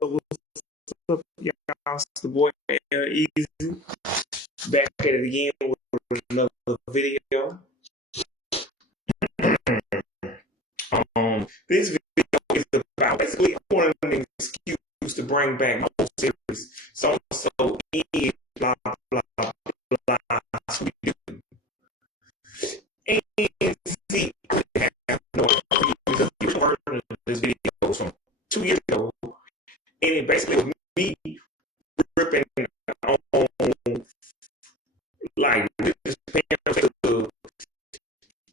So what's up, y'all? It's the boy Easy back at it again with another video. This video is about basically one of an excuse to bring back my whole series. So is blah blah blah blah. Sweet dude. And see, I have no idea because the original version of this video was from 2 years ago, and it basically was me ripping on like this parents to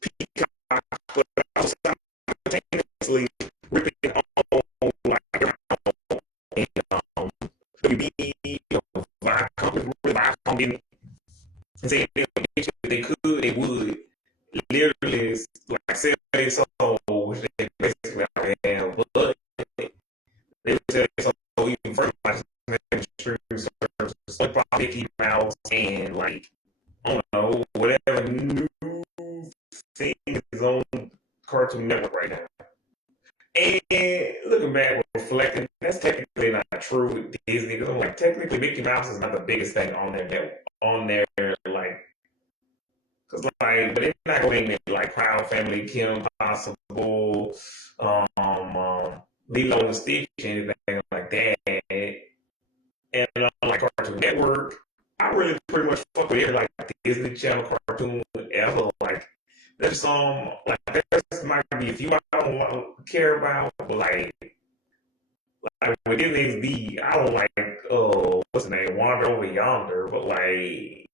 Peacock, but I was simultaneously ripping on like and WB, Viacom, Viacom didn't say if they could, they would literally like sell their soul, which they basically have, but they would sell their soul even further by streaming services, like Mickey Mouse and like I don't know whatever new thing is on Cartoon Network right now. And looking back, reflecting, that's technically not true with Disney. Because I'm like, technically, Mickey Mouse is not the biggest thing on their like, because like, but they're not going to like Proud Family, Kim Possible, Lilo and Stitch, anything like that. And like Cartoon Network, I really pretty much fuck with every like Disney Channel cartoon ever. Like there's some like there's might be a few I don't care about, but like with Disney XD, I don't like what's the name, Wander Over Yonder, but like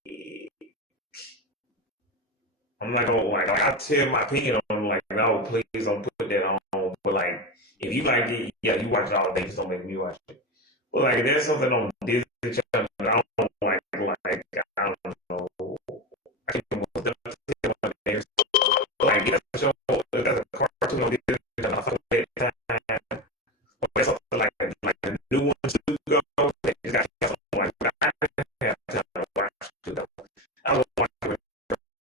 I'm not gonna like I tell my opinion on like no, please don't put that on. But like if you like it, yeah, you watch it all day, just don't make me watch it. But like there's something on Disney Channel that I don't like I don't know. I can't remember what the name. Like that's a show, that's a cartoon on Disney Channel. I fuck with that time. But something like the new ones to go. They just got something like I have time to watch it though. I don't watch it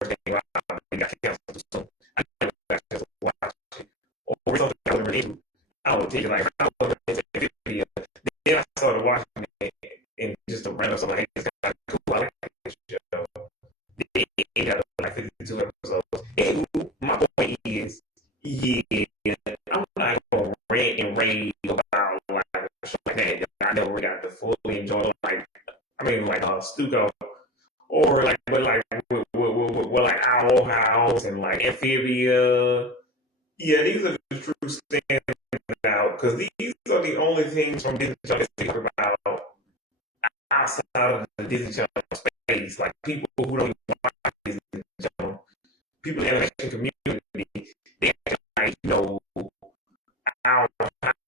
first game out. They got canceled so I never got to watch it. Or something I was really into. I would take it like I was into the video. Then I started watching it and just a random something like it's kind of cool. I like this show. It got like 52 episodes. And my point is, yeah, I'm not gonna rant and rave about like a show like that. I never really got to fully enjoy like I mean like Stuco or like but like with like Owl House and like Amphibia. Yeah, these are the true standouts out because these are the only things from Disney Channel that talk about outside of the Disney Channel space. Like people who don't even watch Disney Channel, people in the animation community, they act like our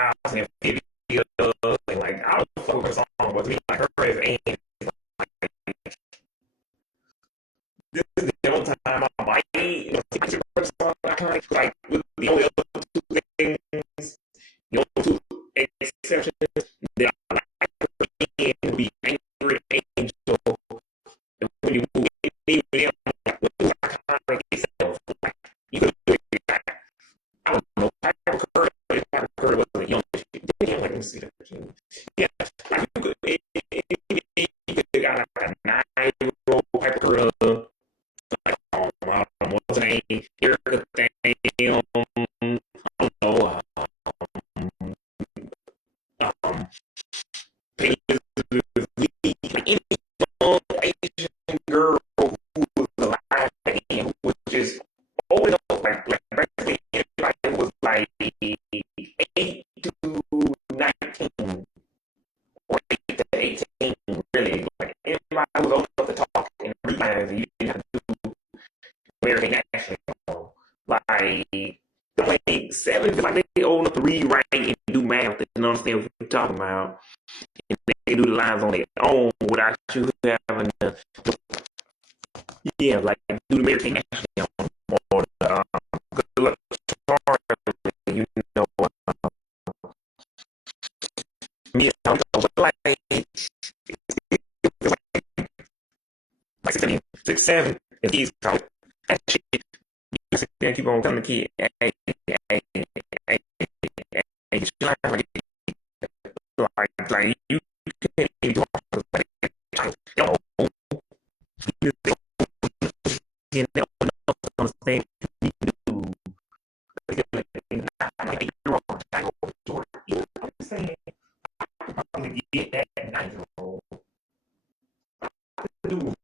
house and video and like I don't focus on what's me like her as Anne. Like, this is the only time I might like with the only other two things, the only two exceptions that I like would be Angry Angel. And when you move in with them, like with the iconic itself, like you could do it. I don't know. Piper Curry, if Piper Curry wasn't young, damn, like, let me see that. Yeah, like you could got like a 9-year-old Piper Curry, like, what's her name? Erica Tham, I don't know, um, Paisley Lee, like any young Asian girl who was alive and who was just old enough, like basically everybody was like 8 to 19 or 8 to 18, really. Like everybody was old enough to talk and realize that you didn't have to do American accent. Like, like 7, like they old enough to read, write, and do math and understand what you're talking about. And they do the lines on their own without you having to, yeah, like do the American accent or the, good luck, you know, yeah, but like 6, 7, and he's college. That shit, you keep on telling the kid, hey, hey, hey, hey, hey, like like you can't even talk like yo, you don't understand. You do. Like, you're wrong. You understand? I'm gonna get that 9-year-old. Dude,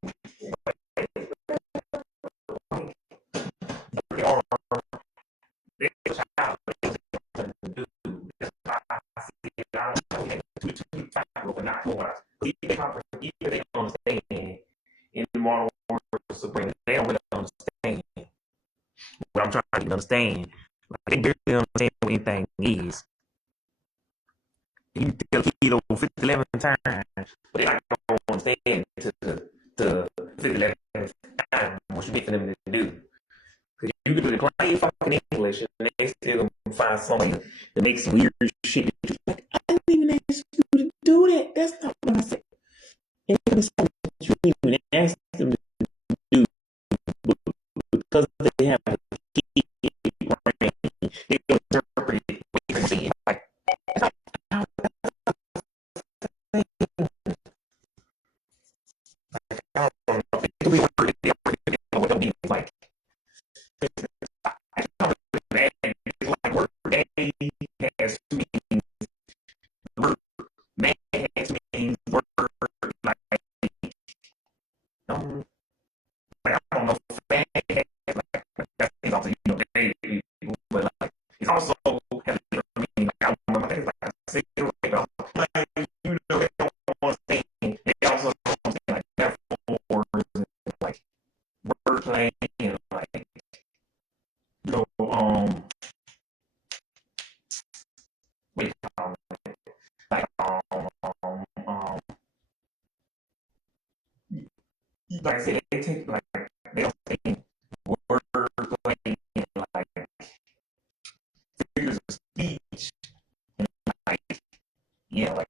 they are they're a child. Dude, that's why I see it. I don't know. Two times, but not more. Even they don't understand in the moral supreme. They don't really understand what I'm trying to understand. Like, they barely understand what anything is. You tell Kilo 50-11 times, but they like don't understand to the 50-11 time what you get for them to do. Because you can do the plain fucking English and they still find something that makes some weird shit. Like, I didn't even ask you to do that. That's not what I said. And it's something that you didn't even ask them to do because they have a key brain. They don't interpret what you're saying. Like, I don't know. It could be weird. Don't be like, I don't know. Like, word day has two meanings. The word man has meanings. Word like, like I don't know. Man has like that thing also, day, but like it's also has a different meaning. Like I remember things like I say, like they don't understand. They also don't understand like metaphors and like wordplay and like what do you call it? Like like I said, they take like they don't take wordplay and like figures of speech and like yeah, like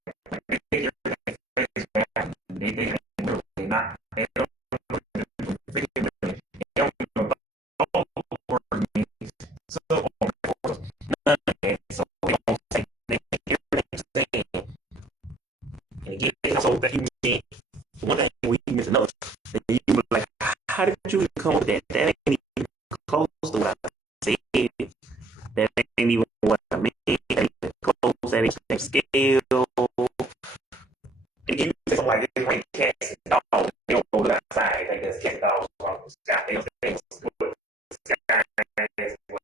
they take everything face value. They really not. They don't they don't know all the word means. So none of that. So they don't say they take everything saying and again so that you mean one thing we miss another. And you be like, how did you even come with that? That ain't even close to what I said. That ain't even what I mean. That ain't even close. That ain't the scale. And you say something like this, like cats and dogs, they don't go outside. Like there's cats and dogs from the sky. They don't say what sky is, what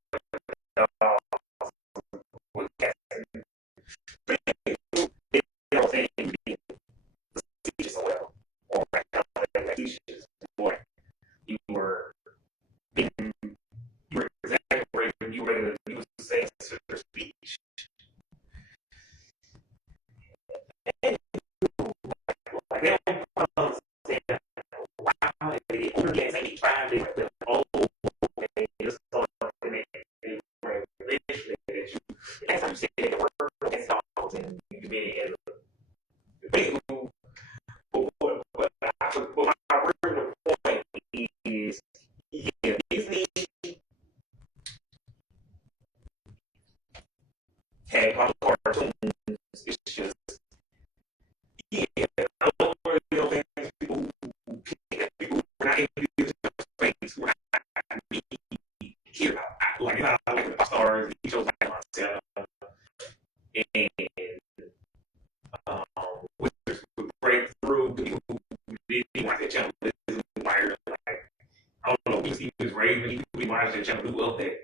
dogs, what cats. They don't say anything. Teachers well, or like teachers, boy, you were being, you were exaggerating, you were saying your speech. And like they don't understand. Wow, they can't say trying to like, oh, okay, it's something that eventually that you, next time you say the word against dogs and you can be in the but my original point is, yeah, Disney had cartoons. It's just, yeah, I don't really think people who can't, people who are not able to space, who are not me here about. Like, I like the stars, he shows like myself, and um, with breakthrough, people who didn't watch the channel, this is wired, like, I don't know, he was raised when he watched the channel, who loved that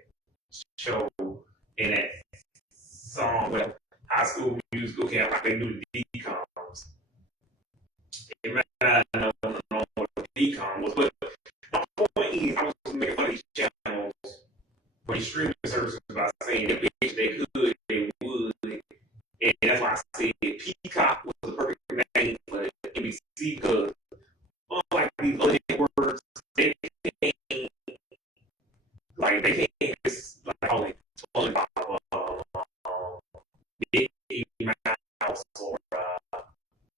show and that song, well, high school musical camp, like they do the DComs. It might not know what the DCom was, but my point is, I was making fun of these channels for these streaming services by saying that if they could, they would. And that's why I said Peacock was the perfect name for NBC because unlike these other networks, they can't, like, they can't just, like, call it SpongeBob, Mickey Mouse, or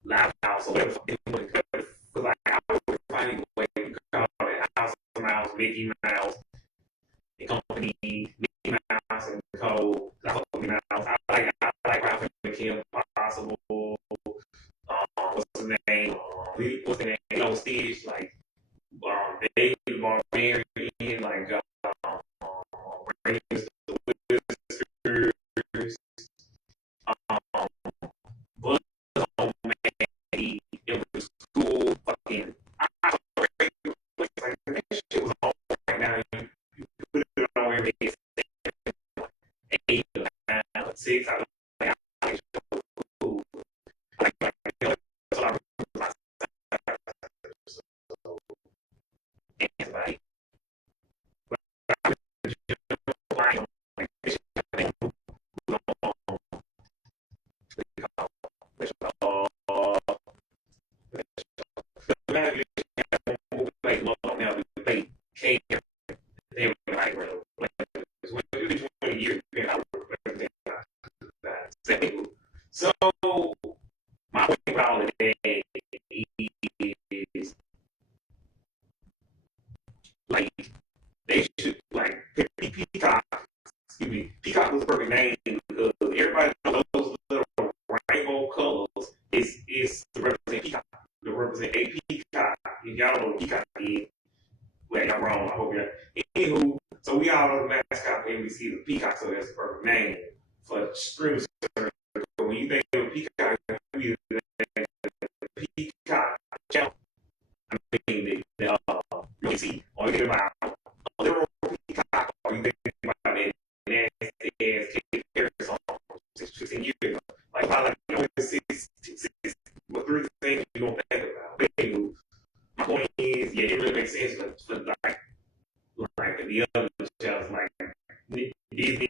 Loud House, or whatever they want to call it. Because, like, I would find a way to call it House Mouse, Mickey Mouse, and Company, Mickey Mouse, and Cole. I like Ralph and Kim Possible, streaming service. When you think of Peacock, you think of Peacock channel. I mean, you see, or you think about literal Peacock, or you think about that nasty ass Katy song 16 years ago. Like, I like, you know, what three things you don't think about. But anyway, my point is, yeah, it really makes sense for like the other channels, like Disney,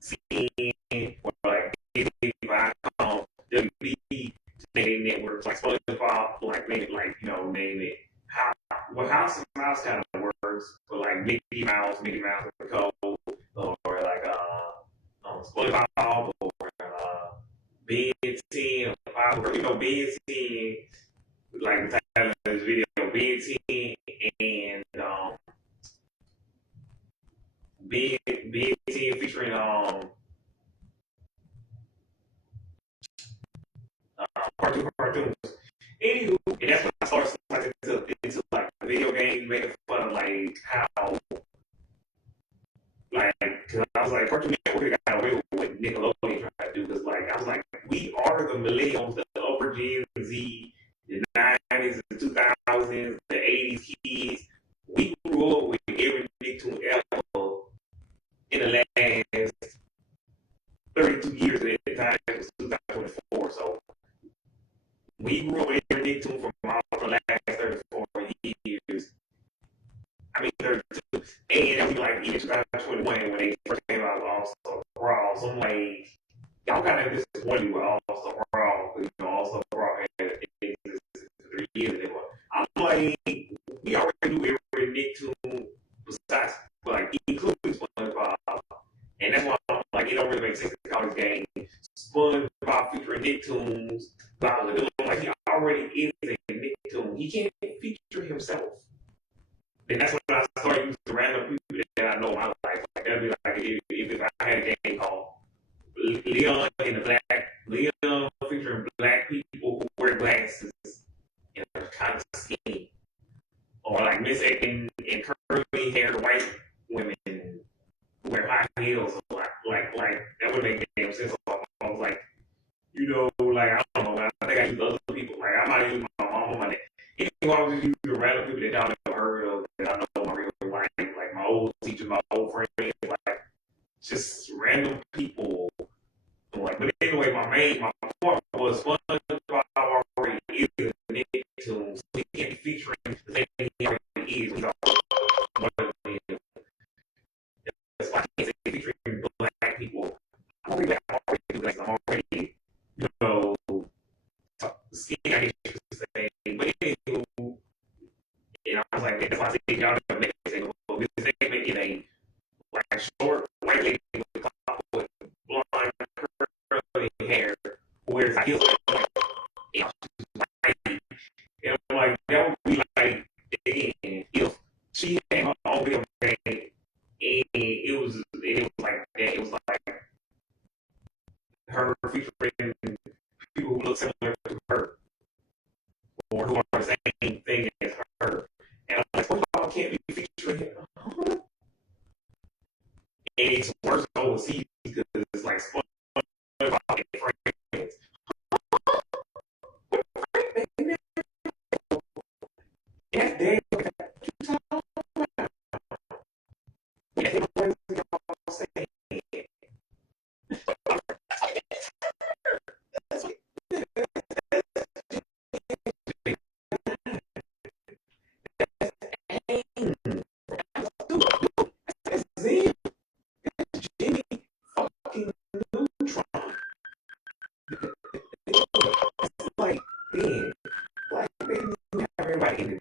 CNN, or like Disney, Viacom, WB, name networks, like SpongeBob, like name it, like, you know, name it. House of Mouse kind of works, but like Mickey Mouse and Cole, or like SpongeBob, or Ben 10, or you know, Ben 10, like the title of this video, Ben 10 and Ben 10 featuring cartoons. Anywho, and that's when I started like, into like video games, making fun of like how like, cause I was like, Cartoon Network got away with what Nickelodeon tried to do. Cause like, I was like, we are the millennials, the upper Gen Z, the 90s, the 2000s, the 80s kids. We grew up with every Nicktoon ever in the last 32 years at the time. It was 2024. So we grew up with every Nicktoon from the last 34 years. I mean, 32. And I mean, like, even 2021, when they first came out with Also Raw, so I'm like, y'all kind of disappointed with Also Raw, because, you know, Also Raw had existed for 3 years anymore. I'm like, we already knew every Nicktoon besides, like, including SpongeBob. And that's why I'm like, it don't really make sense to call this game SpongeBob featuring Nicktoons. Like, he already is a Nicktoon. He can't feature himself. And that's when I started using random people that I know in my life. Like, that'd be like if I had a game called Leon Leon featuring black people who wear glasses and are kind of skinny. Or like Miss and curly haired white women who wear high heels. Like that would make damn sense. So I was like, you know, like, I don't know, I think I use other people. Like, I might use my mom or my dad. Anyway, I was just using random people that y'all never heard of, that I know my real life, like my old teachers, my old friends, like just random people. Like, but anyway, my point was SpongeBob already is a Nicktoon, so he can't be featuring the same thing he already is. That's why I can't say featuring black people. I'm already you know, skinny, I guess you could say. But anywho, and I was like, that's why I said y'all never make it. Well, this segment is a like short white lady with blonde curly hair who wears high heels. And I'm like, that would be like, if she had her own video game and it was like that, it was like her featuring people who look similar to her or who are the same thing as her. And I'm like, SpongeBob can't be featuring him. And it's worse overseas because it's like SpongeBob and friends. That's damn. Jimmy fucking Neutron. It's like, man, like, they have everybody in the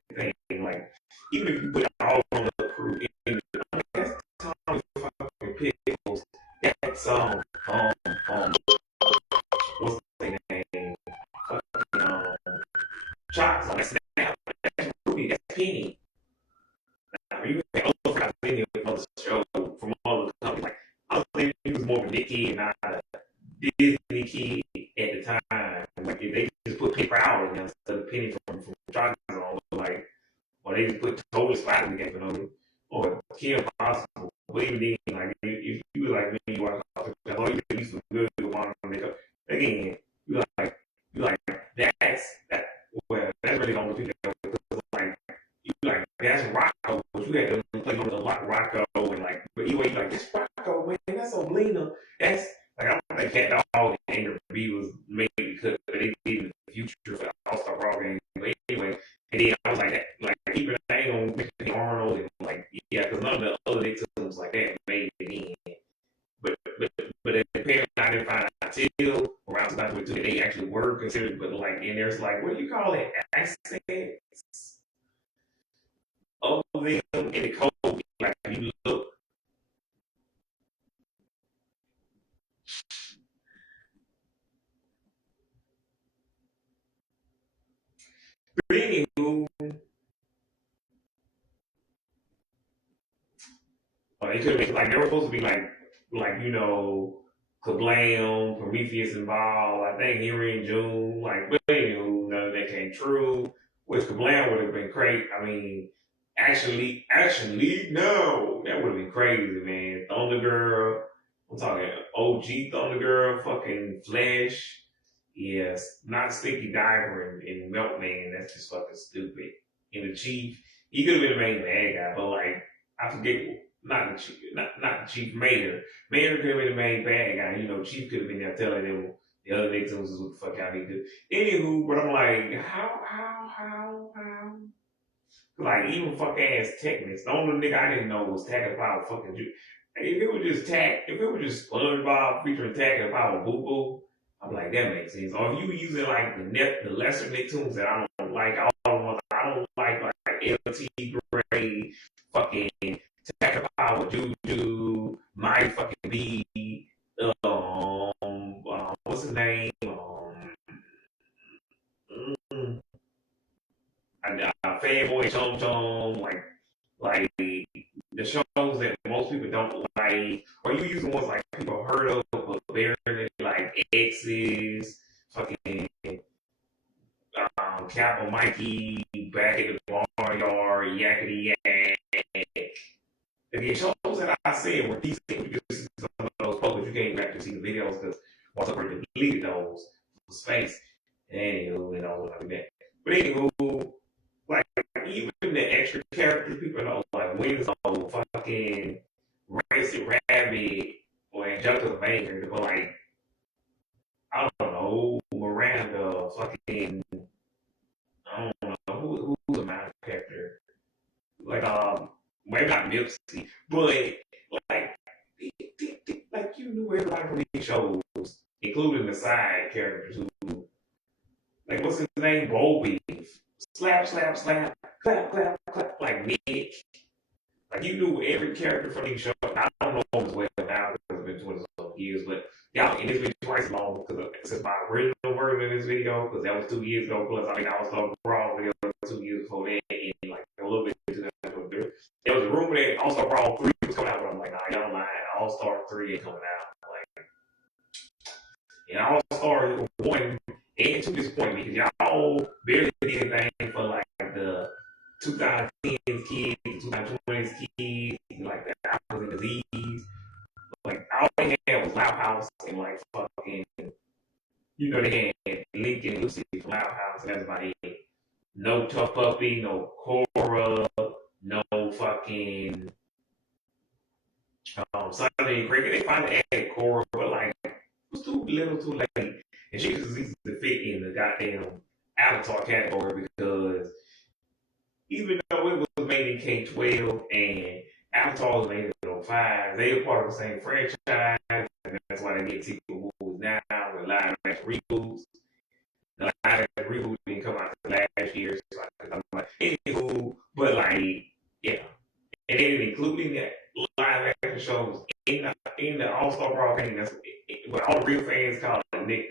thing. Like, even if you put all on the crew, that's Tommy fucking Pickles. That's, what's the name? Fucking, Chops on that snap. That's Ruby. That's Penny. Now, you can other guys in the show from all the companies. Like, I was thinking he was more of a Nicky and not a Disney kid at the time. Like, if they just put paper out in there instead of Penny from Chops on, like, or they just put Total Spider in the game, or Kim Possible. But even then, like, if you were like me, you watch you at least was good with modern makeup. Again, you like that. Well, that's really the only people that like you like that's Rocco, but you had to play on the Rocco and like, but anyway, you like this Rocco man, that's so Lena. That's like I don't think Cat Dog and Andrew B was made the cut, but they did in the future for the All Star Raw game. But anyway, and then I was like, keeping an eye on Mickey Arnold and like yeah, because none of the other victims like that made it in. But apparently I didn't find out till around 2022 that they actually were considered, but like and there's like what do you call it? Accents of them in the code. Like you look. But anywho, they could have been like they were supposed to be like you know Kablam, Prometheus and Ball. I think Henry and June. Like but anywho, none of that came true. Which Kablam would have been great. I mean, actually, no, that would have been crazy, man. Thunder Girl. I'm talking OG Thunder Girl, fucking Flesh. Yes, not Sticky Diver and Milkman. That's just fucking stupid. And the Chief, he could have been the main bad guy, but like I forget, not the Chief, not the Chief Mayor. Mayor could have been the main bad guy. You know, Chief could have been there telling them the other victims what the fuck y'all need to do. Anywho, but I'm like, how? Like even fuck ass Technics. The only nigga I didn't know was Tackle Power fucking. If it was just SpongeBob featuring Tackle Power Boo Boo. I'm like, that makes sense. Or if you were using like the lesser Nicktoons that I don't like, all the ones I don't like LT Gray, fucking Tackle Power Juju, My fucking B, what's his name? Fanboy Chom Chom, like the shows that most people don't like, or you use the ones like people heard of, but they're like X's, fucking Capo Mikey, back at the barnyard, yakety yak. And the shows that I said were decent. You just some of those posts, you can't actually see the videos because once I already deleted those for space. And you know, like that. But anywho, like even the extra characters, people know like Winslow, fucking Racy Rabbit, or Angelica Baker, but like I don't know, Miranda, fucking I don't know who's a minor character, like maybe not Nipsey, but like like you knew everybody from these shows, including the side characters who like what's his name, Bobby. Slap, slap, slap, clap, clap, clap, like Nick. Like you knew every character from these shows. I don't know if it's well now because it's been 20 some years, but y'all, and it's been twice long because since my original version of this video, because that was 2 years ago. Plus, I mean, I was talking Raw video 2 years before that, and like a little bit into that. There was a rumor that All Star Raw 3 was coming out, but I'm like, nah, y'all lying. All Star 3 ain't coming out. Like, and All Star 1 and 2 disappointed me because y'all barely did anything for like the 2010s kids, 2020s kids, like the Alpha Disease. Like all they had was Loud House and like fucking, you know, they had Lincoln and Lucy from Loud House, and that's about it. No Tough Puppy, no Cora, no fucking Sunday and Cricket. They finally added Cora, but like it was too little, too late, and she was easy to fit in the goddamn Avatar category because even though it was made in K-12 and Avatar was made in 05, they were part of the same franchise, and that's why they get sequel movies now with live action reboots. The live action reboot didn't come out last year, so I'm like, anywho, but like, yeah. And they didn't include in that live action shows in the All Star Broadcasting. That's what all the real fans call it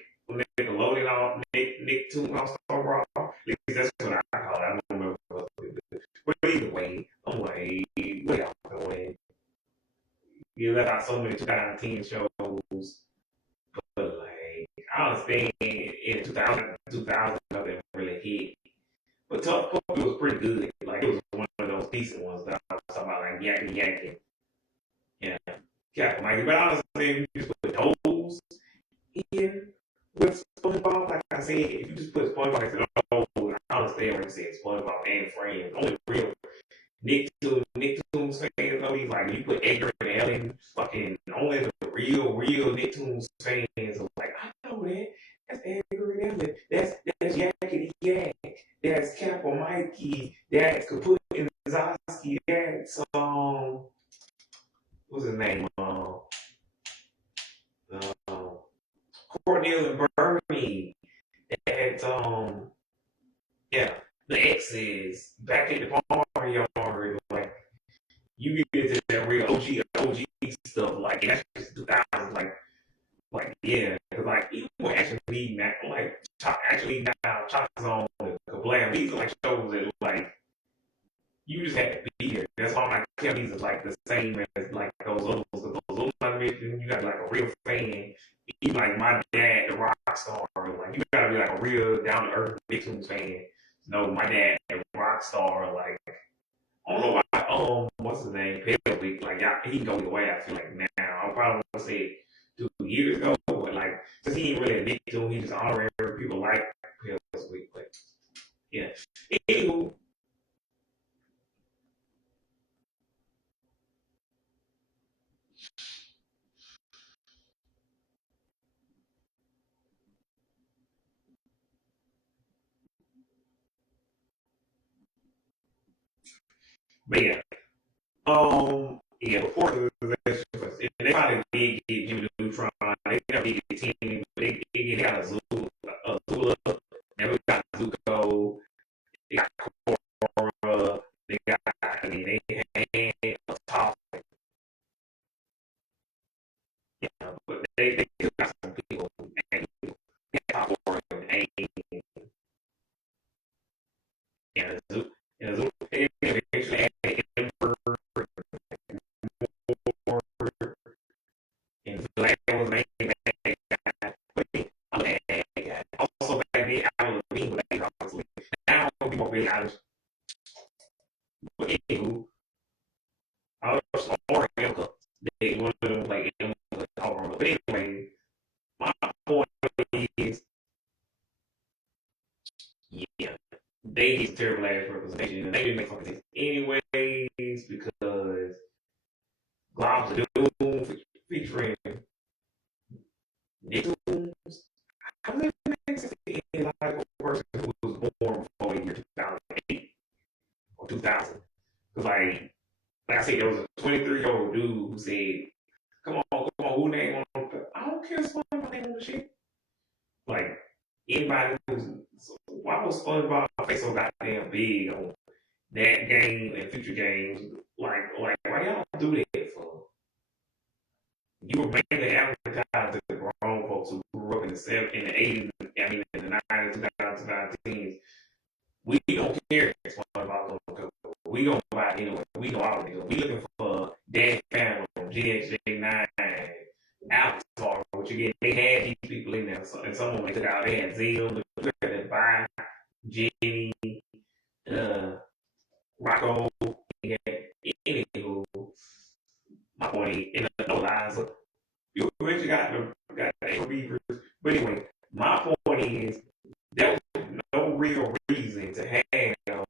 Nickelodeon, Nicktoon All Star Brawl. At least that's what I call it. I don't remember what it is. But either way, I'm like, what y'all doing? You left out so many 2010 shows, but like, I understand in 2000 nothing really hit. But Tough Puppy was pretty good. Like, it was one of those decent ones that I was talking about, like Yakety Yakking. Yeah. Yeah, like, but honestly, you just put those with SpongeBob, like I said, if you just put SpongeBob, I said, oh, I understand what you said, SpongeBob and Friends. Only real Nicktoons fans know these. Like, you put Edgar and Ellen, fucking, only the real Nicktoons fans are like, I know that. That's Edgar and Ellen. That's Yakety Yak. That's Kappa Mikey. That's Kaput and Zosky. That's, what's his name? Um, Cornel and Bernie. That's, yeah, the X's back in the barnyard. Like, you get into that real OG stuff. Like, that's just 2000s. Like, yeah, because like even with actually now, like actually now, Chop Zone and Kablam, these are like shows that like you just had to be here. That's why my Kelly's is like the same as like those others. Because those little animation, you got like a real fan. Even like my dad, the rock star. Like, you gotta be like a real down to earth Nicktoons fan. No, my dad, the rock star. Like, I don't know why. What's his name? Pelvic. Like, he can go either way. I feel like now. I probably want to say 2 years ago, but like, since he ain't really a Nicktoon, he just honorary people like Pelvic. But yeah. Anywho, but yeah. Yeah, before the they probably did get Jimmy Neutron. They never did get Team, but they got Zula, and we got Zuko, they got Korra, they got, I mean, they had a top, you know, but they still got some people, and they got Korra and Aang, and Zuko, and Zuko, they eventually had Emperor, and Black was main bad guy. Also back then, I was being black, obviously. Now, people really honest. But anywho, I was more Emka. They one of them like Emka. But anyway, my point is, yeah, they get terrible ass representation, and they didn't make fucking sense anyways because Globs of Doom featuring Nicktoons. How does it make sense to any like a person who was born before the year 2008 or 2000? Because like I said, there was a 23-year-old dude who said, come on, who name on the, I don't care SpongeBob name on the shit. Like, anybody who's, why was SpongeBob face so goddamn big on that game and future games? Like why y'all do that for? You were mainly advertised to the grown folks who grew up in in the 80s, I mean, in the 90s, 2000s, 2010s. We don't care if SpongeBob because we gonna buy it anyway. We know all of it. We looking for Dan Phantom, GXJ9, Avatar, what you get. They had these people in there, so, and some of them they took out. They had Zeal, the Fire, Jimmy, uh, Rocco. Yeah, anywho, my point in no lies. You eventually got the Beavers, but anyway, my point is there was no real reason to have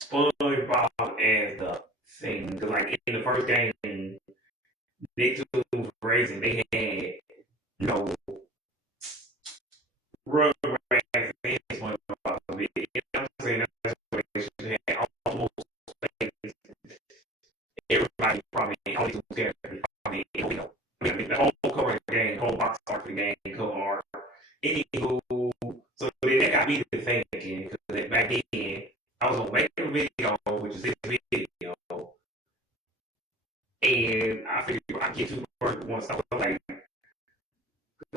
SpongeBob as the thing. Because like in the first game, Nicktoons was raising, they had no Rugrats and SpongeBob. You know what I'm saying? That's what they should have almost everybody probably only two characters probably you know. I mean the whole cover of the game, the whole box art of the game, cover art. Anywho, so then that got me to thinking because back then I was gonna make a video, which is this video, and I figured I get two birds with one stone. Like,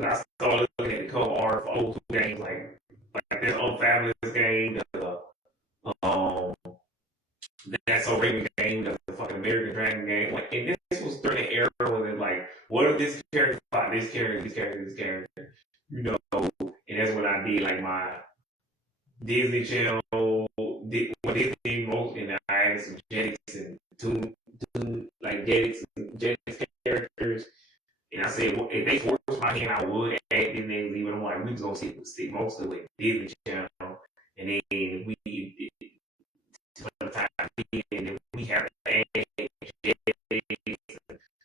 I started looking at the cover art for old school games, like this old Fabulous game, the um, That's So Raven game, the fucking American Dragon game. Like, and this was during the era where like, what if this character fought this character, this character, this character, you know? And that's when I did like my Disney Channel, what Disney most, and I added some Jetix and two like Jetix characters. And I said, well, if they forced my hand, I would add these names even on like we just gonna stick most of it with Disney Channel, and then we for the time being, and we have to add Jetix,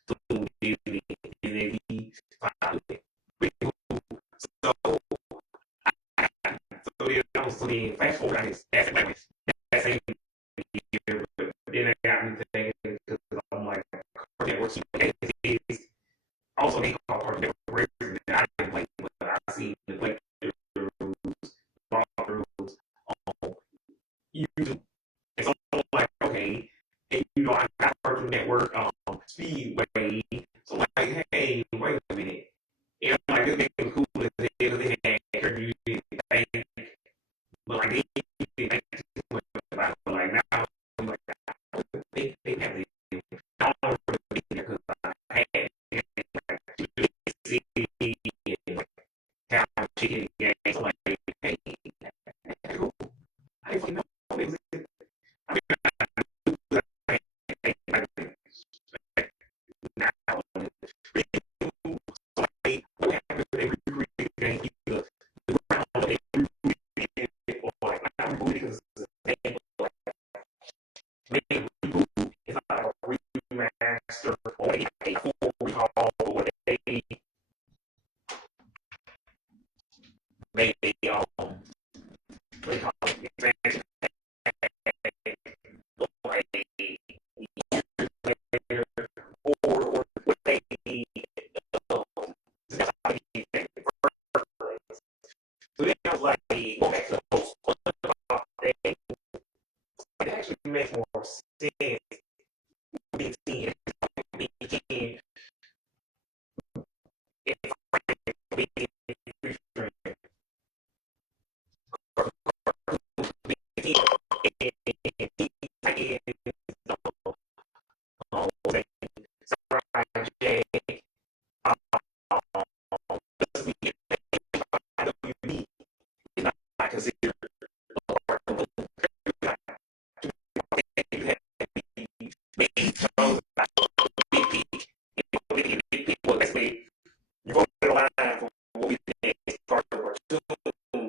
to Disney, Disney, pretty cool. So, so then fast forward, that's a year, but then I got me thinking because I'm like, Cartoon Network is also they call Cartoon Network racing. I didn't play, but I see the play walkthroughs on YouTube. And so I'm like, okay, and I got Cartoon Network Speedway. So like, hey, wait a minute. And I'm like, this thing was cool as hell because it had characters you didn't think, but like they didn't think too much about it. But like now, I'm like, they have the I don't really because I had see and like how chicken games. So like, hey, cool. I didn't know it was. I mean, I now. So like, what happened? They recreated the game either the ground they recreated it or like not rebooted because it's a game, but like maybe reboot. It's not like a remaster or like a full recall or what they they call it expansion or or what they um, so then I was like, go back to the post. It actually makes more sense being seen being considered you go to the line for what we did, cartoon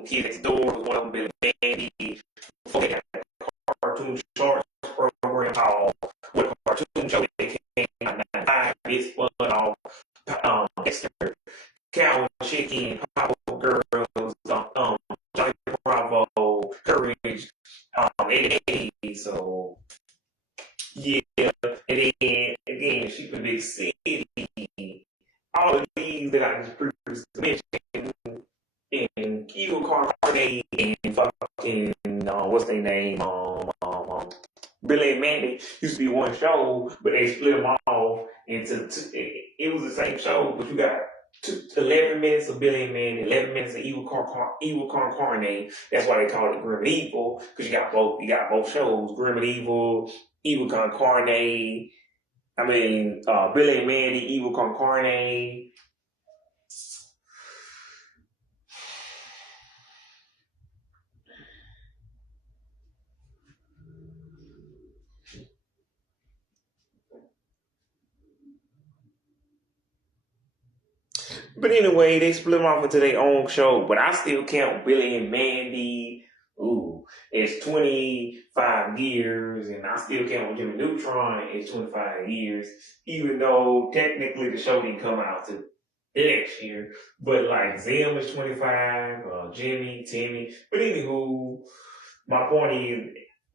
Kid Next Door was one of them, Billy Mandy. Before they got the cartoon shorts program called what cartoon show they came out in 95. It's fun off Dexter, Cow Chicken, Power Girls, Johnny Bravo, Courage, 88. So yeah, and then again, Sheep in Big City, all of these that I just previously mentioned, and Eagle Carney and fucking what's their name? Billy and Mandy used to be one show, but they split them off into two. It was the same show, but you got 11 minutes of Billy and Mandy, 11 minutes of Evil Carney. That's why they call it Grim and Evil, because you got both. You got both shows, Grim and Evil Carney. I mean, Billy and Mandy, Evil Carney. But anyway, they split them off into their own show. But I still count Billy and Mandy. Ooh, it's 25 years, and I still count Jimmy Neutron as 25 years, even though technically the show didn't come out to next year. But like Zim is 25, Jimmy, Timmy. But anywho, my point is,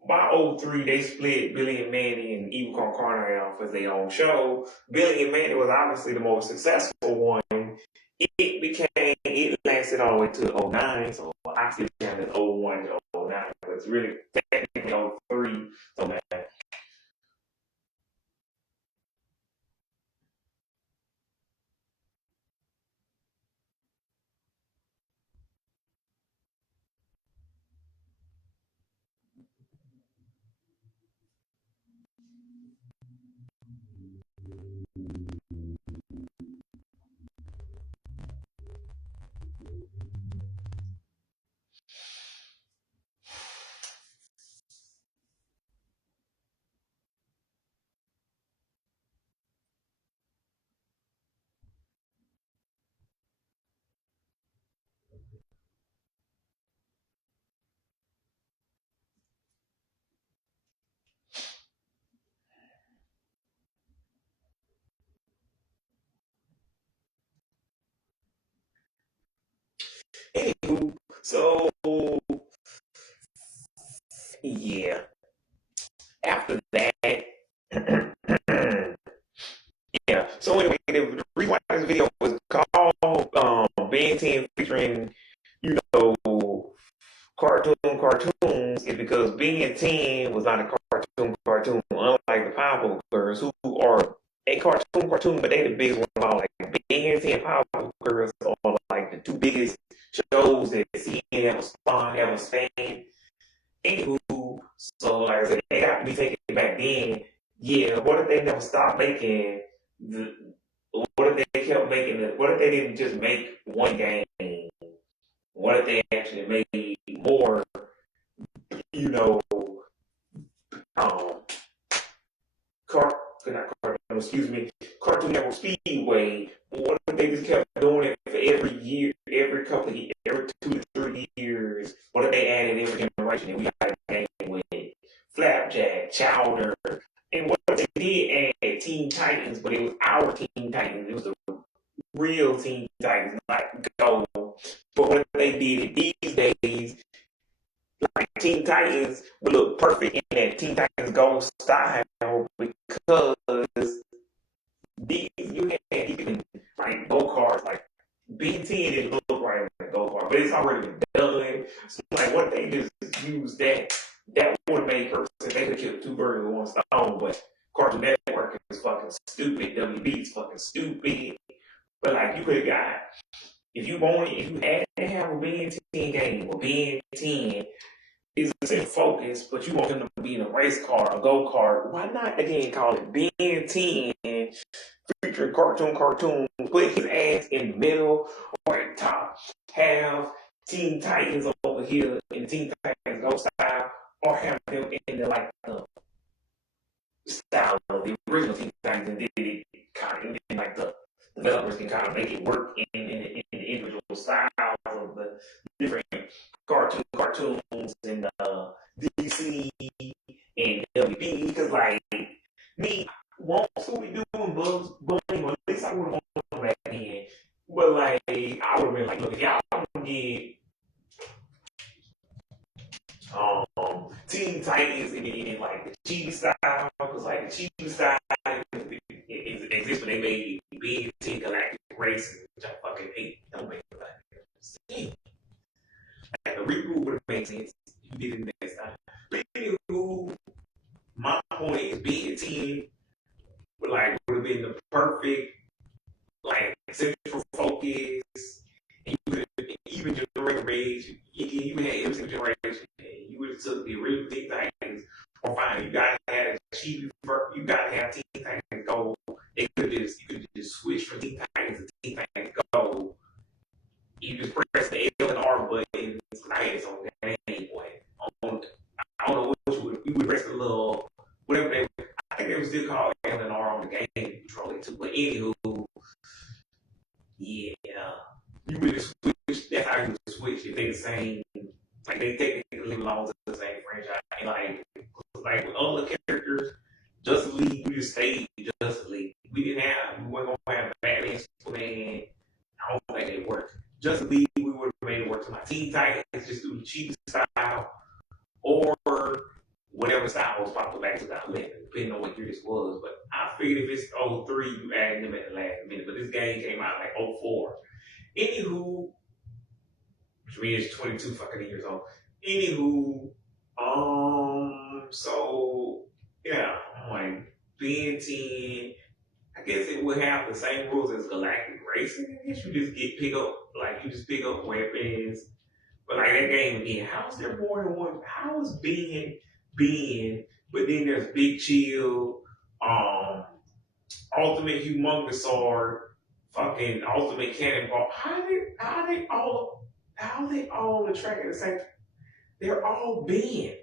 by '03, they split Billy and Mandy and Evil Carney off as their own show. Billy and Mandy was obviously the most successful one. It lasted all the way to '09, so I still count it '01 to '09, but it's really technically '03. So man, So yeah. After that, yeah. So anyway, the reason why this video was called Ben 10 featuring, you know, cartoons is because Ben 10 was not a cartoon, unlike the Powerpuff Girls, who are a cartoon, but they the biggest one of all. Like Ben 10 Powerpuff Girls are like the two biggest shows that CNN ever spawned, ever stand. Anywho, so like I said, they got to be taken back then. Yeah, what if they never stopped making the? What if they kept making it? What if they didn't just make one game? What if they actually made more? You know, um, car, not car, excuse me, Cartoon Network Speedway. What if they just kept doing it for every year, every couple of years, every 2 to 3 years? What if they added every generation and we got a game with Flapjack, Chowder, and what if they did add Teen Titans, but it was our Teen Titans. It was the real Teen Titans, not Go. But what if they did it these days? Like Teen Titans would look perfect in that Teen Titans Go style because these you had even like go karts like Ben 10 didn't look right in a go kart, but it's already been done. So like what they just use that would have made her they could have killed two birds with one stone, but Cartoon Network is fucking stupid. WB is fucking stupid. But like you could have got if you wanted if you had to have a Ben 10 game or Ben 10 is in focus, but you want him to be in a race car, a go kart. Why not again call it Ben 10 featuring cartoon, put his ass in the middle or at the top. Have Teen Titans over here in Teen Titans Go style, or have them in the like the style of the original Teen Titans and did it kind of in like the developers can kind of make it work in the individual styles of the different cartoons in DC and WB because like me want Scooby Doo and Bugs Bunny, or at least I would have wanted them back then. But like I would have been like, look, if y'all want to get Teen Titans in like the cheesy style, because like the cheesy style it exists when they made Big Ten Galactic Racing, which I fucking hate. Don't make it like that. Like, the reboot would have made sense. You did it next time. But anywho, my point is Big Ten would have been the perfect like central focus. And you could have even Generation Rage, you even had every single generation. And you would have took the original Teen Titans, or fine, you gotta have Chibi, you gotta have Teen Titans Go. You could just switch from Teen Titans to Teen Titans Go. You just press the L and R buttons. I had this on Game Boy. I don't know what you would press the little whatever they. I think they were still called L and R on the game controller too. But anywho, yeah, you would just switch. That's how you would switch if they the same. Like they technically belong to the same franchise. And like with other characters, Justice League, we just stayed Justice League. We weren't gonna have Batman, Superman. I don't think it worked. Justice League, we would have made it work. So my Teen Titans just do the cheap style or whatever style was popular back in 2011, depending on what year this was. But I figured if it's '03, you added them at the last minute. But this game came out like '04. Anywho, which means 22 fucking years old. Anywho, so yeah, I'm like Ben 10. I guess it would have the same rules as Galactic Racing. I guess you just pick up weapons. But like that game again, how is there more than one? How is Ben, but then there's Big Chill, Ultimate Humongous Sword, fucking Ultimate Cannonball. How they all on the track at the same time? They're all Ben.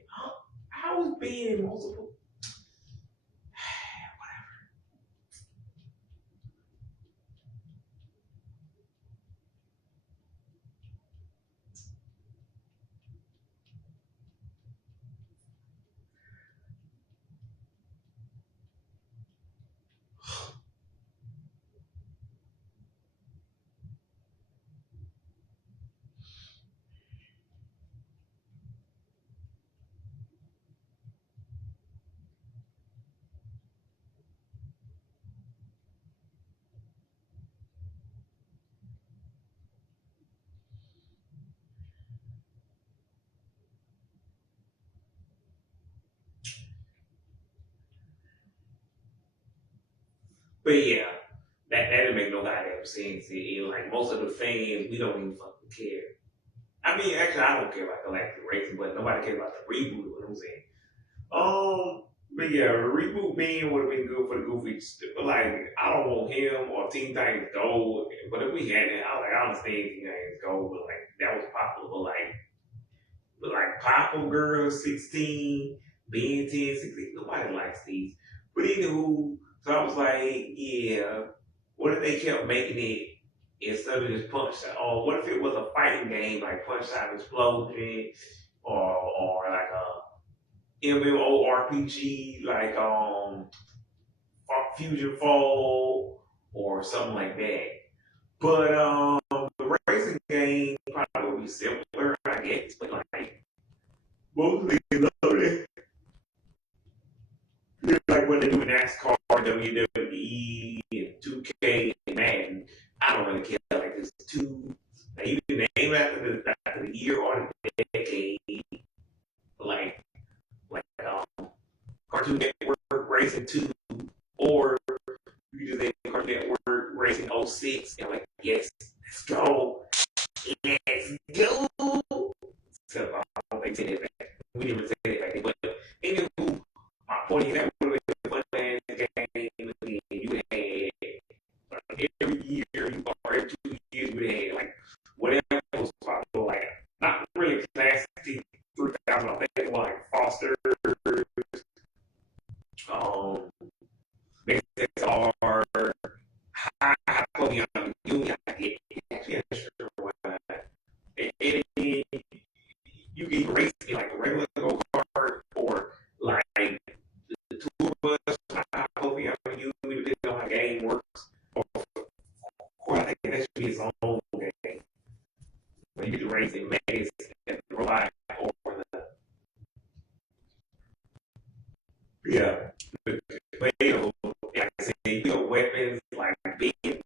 How is Ben in multiple? But yeah, that didn't make no goddamn sense. Like most of the fans, we don't even fucking care. I mean, actually, I don't care about Galactic Racing, but nobody cares about the reboot. What I'm saying. But yeah, a reboot being would have been good for the Goofy. But like, I don't want him or Teen Titans Go. But if we had it, I understand Teen Titans Go, but like that was popular. But like Papa Girl 16, Ben 10, 16, nobody likes these. But anywho, so I was like, yeah, what if they kept making it instead of just Punch Out? Or what if it was a fighting game like Punch Out Explosion or like a MMORPG like Fusion Fall or something like that. But the racing game probably would be simpler, I guess. But like mostly loaded, like what they do in NASCAR, WWE, and 2K and Madden. I don't really care. Like it's two. They even name after the year or the decade. Like Cartoon Network Racing 2, or you just name Cartoon Network Racing '06, and like, yes, let's go. Let's go. So I don't think they said it back. We didn't even say it back then. But anywho, my point is that would have been a fun game. You had every year or every 2 years you had like whatever was popular, like not really classic 3000. I think it was like Foster, um, XR, High Podium, Union. Actually, sure what. And you can race it like a regular go kart or like the tour bus. High Podium, Union, depending on how the game works. Or I think that should be its own game. When you get to race in Maze and robot or the yeah. But like I said, weapons like being can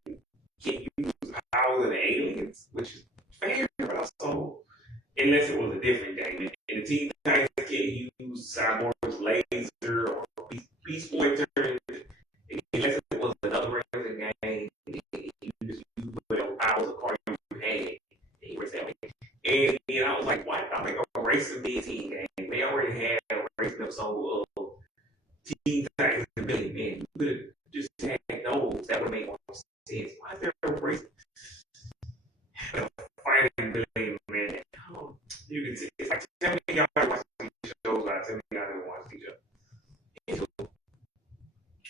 use power of the aliens, which is fair, but also unless it was a different game. In the Teen Titans can use Cyborg's laser or Beast Boy turn. Unless it was another racing game, you just use whatever powers of car you had. And you race that way. And I was like, why not make a racing team game? They already had a racing episode of Teen Titans and Billy, man. You could have just had those. That would make more sense. Why is there a race? Fighting Billy, man. You can see it's like tell me y'all watch these shows, like tell me y'all never watch these shows.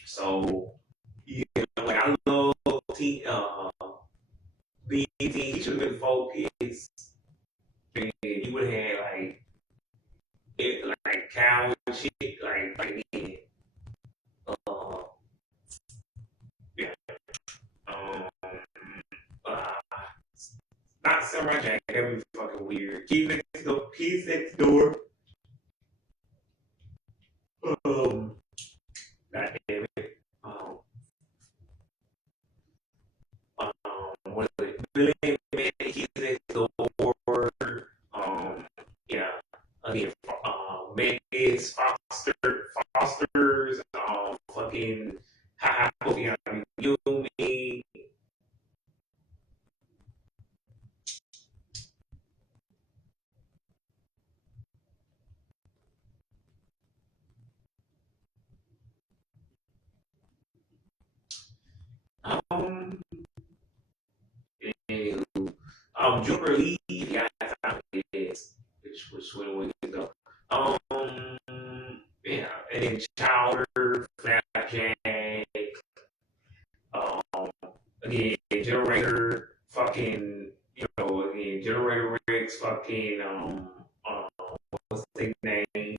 So yeah, like I love BT. He should have been focused. And he would have had like cow and shit, like yeah. Um, uh, not Samurai Jack. That'd be fucking weird. Kids next door. God damn it. What is it? Billy Man, Kids Next Door. Yeah. Again, Meg's Foster's, fucking High Pokemon Yumi. Um, and, Juniper Lee, yeah, that's how it is. Which one we go? Yeah, and then Chowder, Flapjack, um, again, Generator, fucking, again, Generator Rex, fucking, what's the name?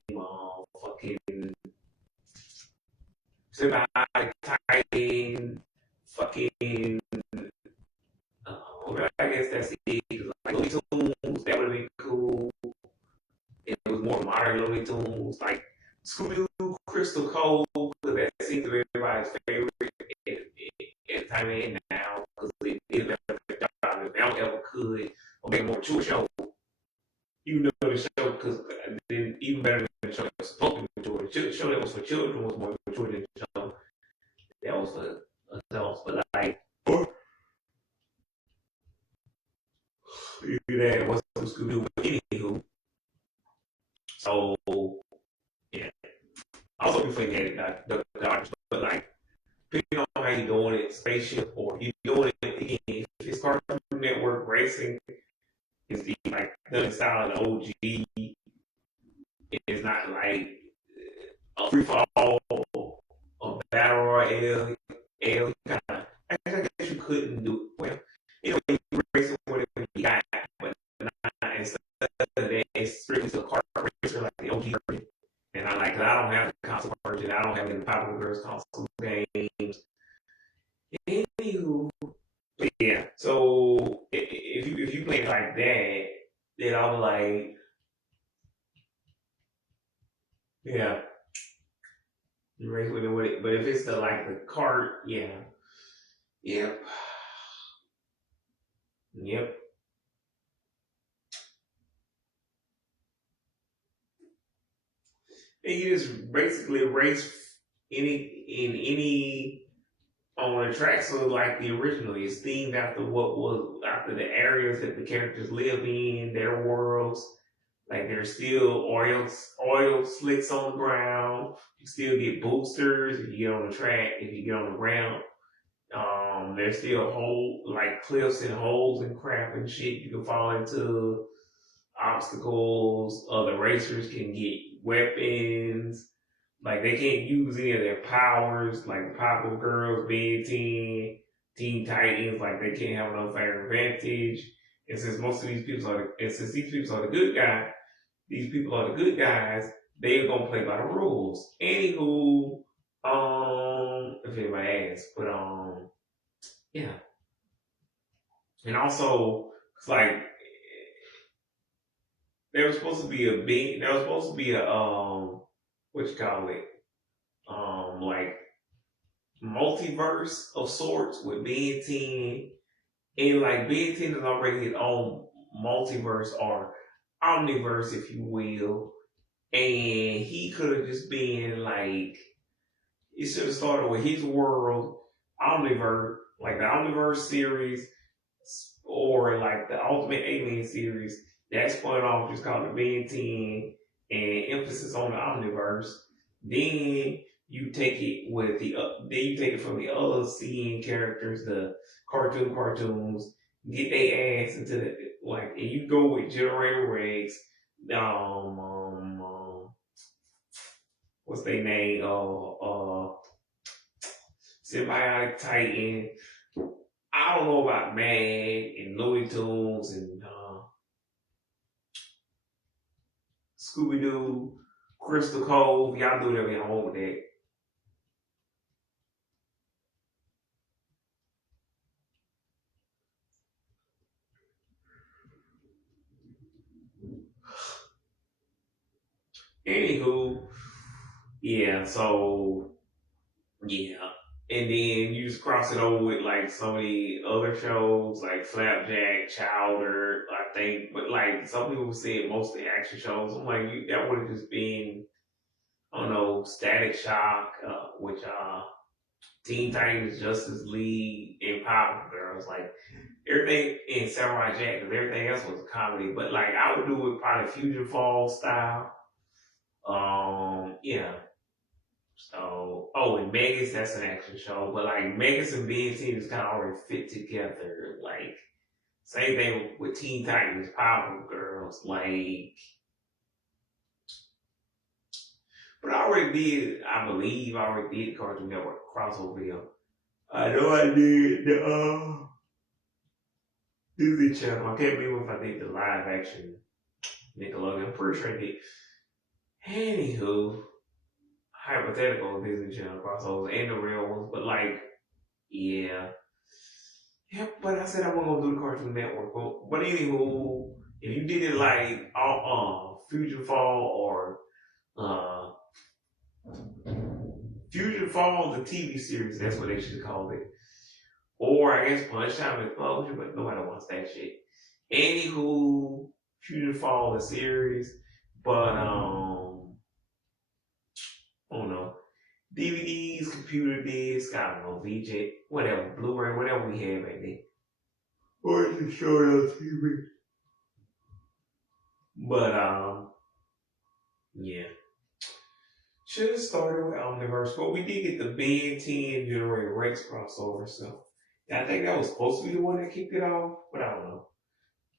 Fucking, Symbiotic Titan, fucking, I guess that's it. Like Looney Tunes, that would have been cool. It was more modern Looney Tunes, like Scooby Doo, Crystal Cove, because that seems to be everybody's favorite at the time and now, because they did a better job if they ever could, or make a more mature show. Even though the show, because then even better than the show that was supposed to be mature. The show that was for children was more mature than the show that was for That was Scooby Doo. But anywho, so yeah, I was looking for the artist, but like depending on how you're doing it, spaceship or you doing it again, if it's Cartoon Network racing, it's the like the style of the OG. It's not like a free for all, a battle royale. Kind of, I guess you couldn't do it. Well, anyway, you racing whatever you got, but not instead of that, it's strictly to a kart racer like the OG version. And I like, I don't have the console version. I don't have any Popular Girls console games. Anywho, but yeah. So if you play it like that, then I'm like, yeah, you race with it. But if it's the like the cart, yeah, yep, yep. And you just basically race any on a track. So like the original is themed after what was after the areas that the characters live in, their worlds. Like there's still oil slicks on the ground. You still get boosters if you get on the track, if you get on the ramp. There's still like cliffs and holes and crap and shit you can fall into, obstacles. Other racers can get weapons. Like they can't use any of their powers, like the Powerpuff Girls, Ben 10, Teen Titans, like they can't have no fair advantage. And since most of these people since these people are the good guys, these people are the good guys, they're gonna play by the rules. Anywho, if anybody asks, but yeah. And also, it's like there was supposed to be there was supposed to be a what you call it? Like multiverse of sorts with Ben 10. And like Ben 10 is already his own multiverse or omniverse, if you will. And he could have just been like, it should have started with his world, Omniverse, like the Omniverse series, or like the Ultimate Alien series. That spun off just called the Ben 10 and emphasis on the Omniverse. Then you take it with then you take it from the other CN characters, the cartoons, get their ass into the like, and you go with Generator Rex, what's their name? Symbiotic Titan. I don't know about Mag and Looney Tunes and Scooby Doo, Crystal Cove. Y'all do whatever y'all want with that. Anywho, yeah, so yeah. And then you just cross it over with like so many other shows like Flapjack, Chowder, I think. But like some people said mostly action shows. I'm like, that would have just been, I don't know, Static Shock, which Teen Titans, Justice League, and Power Girls. Like everything in Samurai Jack, because everything else was a comedy. But like I would do it probably Fusion Fall style. Yeah. So, oh, and Megas, that's an action show. But like Megas and Ben 10 is kind of already fit together. Like same thing with Teen Titans, Power Girls. Like, but I already did. I believe I already did Cartoon Network crossover video. I know I did the Disney Channel. I can't remember if I did the live action Nickelodeon. I'm pretty sure I did. Anywho, hypothetical Disney Channel crossovers and the real ones, but like, yeah. Yep, but I said I wasn't gonna do the Cartoon Network. But anywho, if you did it like Future Fall or uh Future Fall, the TV series, that's what they should have called it. Or I guess Punch Time Explosion, but nobody wants that shit. Anywho, Future Fall, the series, but I don't know. DVDs, computer discs, I don't know, VJ, whatever, Blu-ray, whatever we had back then. Or just show it on TV. But yeah. Should have started with Omniverse, but we did get the Ben 10 Generate Rex crossover, so yeah, I think that was supposed to be the one that kicked it off, but I don't know.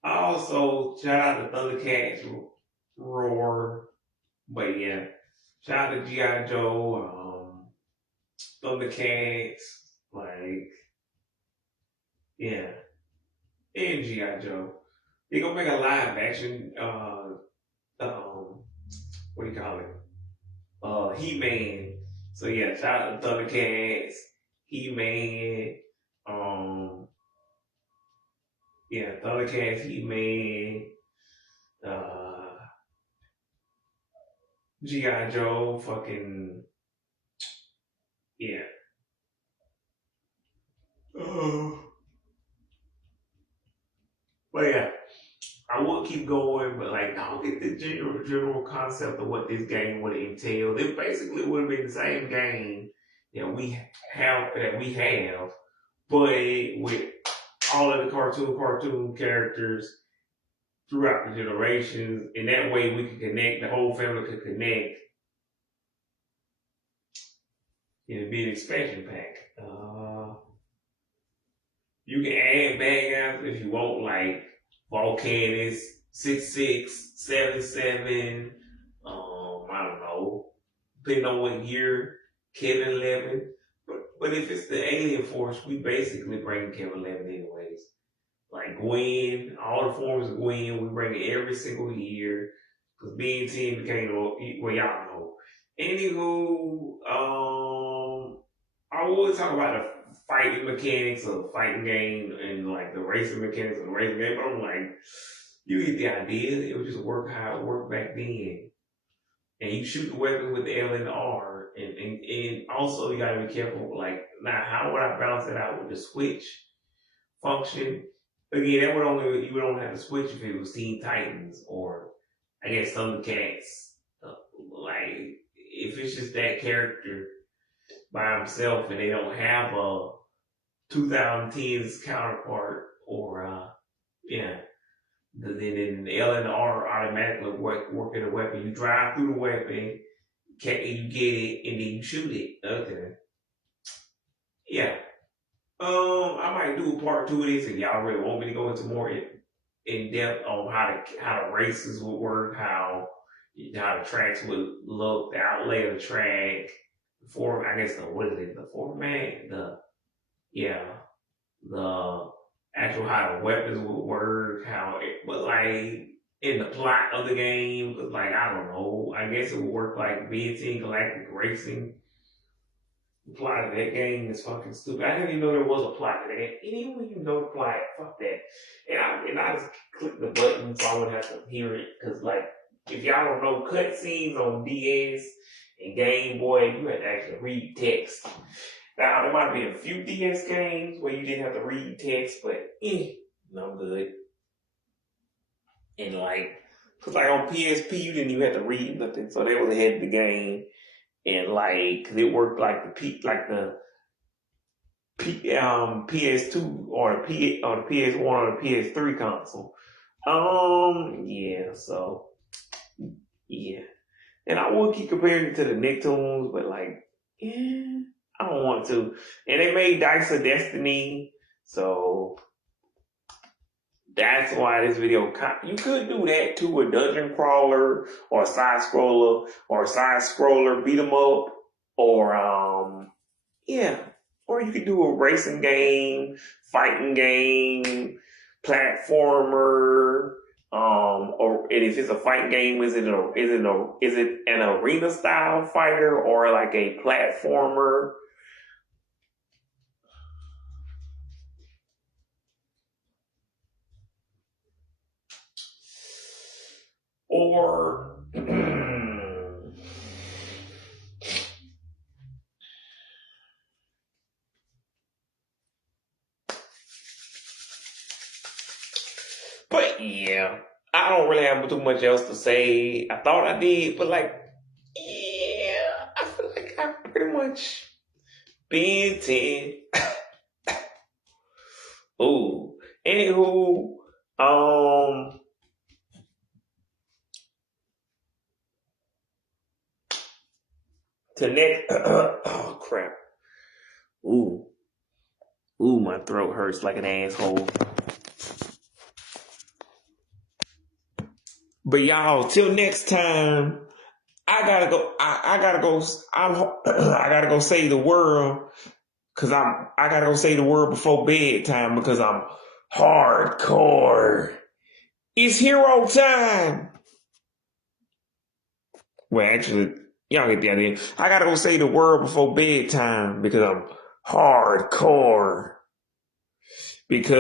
Also, shout out to Thundercats Roar, but yeah, shout out to G.I. Joe, Thundercats, like, yeah, and G.I. Joe. They gonna make a live action, what do you call it? He-Man. So yeah, shout out to Thundercats, He-Man, um, yeah, Thundercats, He-Man, uh, G.I. Joe, fucking, yeah. Uh, but yeah, I would keep going, but like, I don't get the general concept of what this game would entail. It basically would have been the same game that we have, but with all of the cartoon characters throughout the generations, and that way we could connect. The whole family could connect in a big expansion pack. You can add bad guys if you want, like Volcanus, 6677. I don't know, depending on what year, Kevin Levin. But if it's the Alien Force, we basically bring Kevin Levin anyways. Like Gwen, all the forms of Gwen, we bring it every single year. Because Ben 10 became, well, y'all know. Anywho, I would talk about the fighting mechanics of the fighting game and like the racing mechanics of the racing game, but I'm like, you get the idea. It would just work how it worked back then. And you shoot the weapon with the L and the R. And also you gotta be careful, like, now how would I balance it out with the switch function? Again, that would only, you would only have to switch if it was Teen Titans or I guess Thundercats. Like, if it's just that character by himself and they don't have a 2010's counterpart or yeah, then the L and the R automatically work in the weapon. You drive through the weapon, you get it, and then you shoot it. Okay. Yeah. I might do a part two of this if y'all really want me to go into more in depth on how the races would work, how the tracks would look, the outlay of the track, I guess what is it, the format, yeah, the actual how the weapons would work, but like in the plot of the game, like I don't know, I guess it would work like BNT Galactic Racing. The plot of that game is fucking stupid. I didn't even know there was a plot to that. And even when you know the plot, fuck that. And I just click the button so I wouldn't have to hear it. Cause like, if y'all don't know, cutscenes on DS and Game Boy, you had to actually read text. Now, there might be a few DS games where you didn't have to read text, but no good. And like, cause like on PSP, you didn't even have to read nothing. So they was ahead of the game. And like, cause it worked like the PS2 or the PS1 or the PS3 console. Yeah, so yeah, and I would keep comparing it to the Nicktoons, but like, yeah, I don't want to. And they made Dice of Destiny, so that's why this video. You could do that too, a dungeon crawler or a side scroller beat 'em up, or yeah. Or you could do a racing game, fighting game, platformer. And if it's a fighting game, is it an arena style fighter or like a platformer? Or but yeah, I don't really have too much else to say. I thought I did, but like, yeah, I feel like I pretty much been 10. Ooh. Anywho, Till next. Oh crap. Ooh, ooh, my throat hurts like an asshole. But y'all, till next time. I gotta go. I gotta go. I gotta go save the world because I gotta go save the world before bedtime because I'm hardcore. It's hero time. Well, actually, y'all get the idea. I gotta go save the world before bedtime because I'm hardcore. Because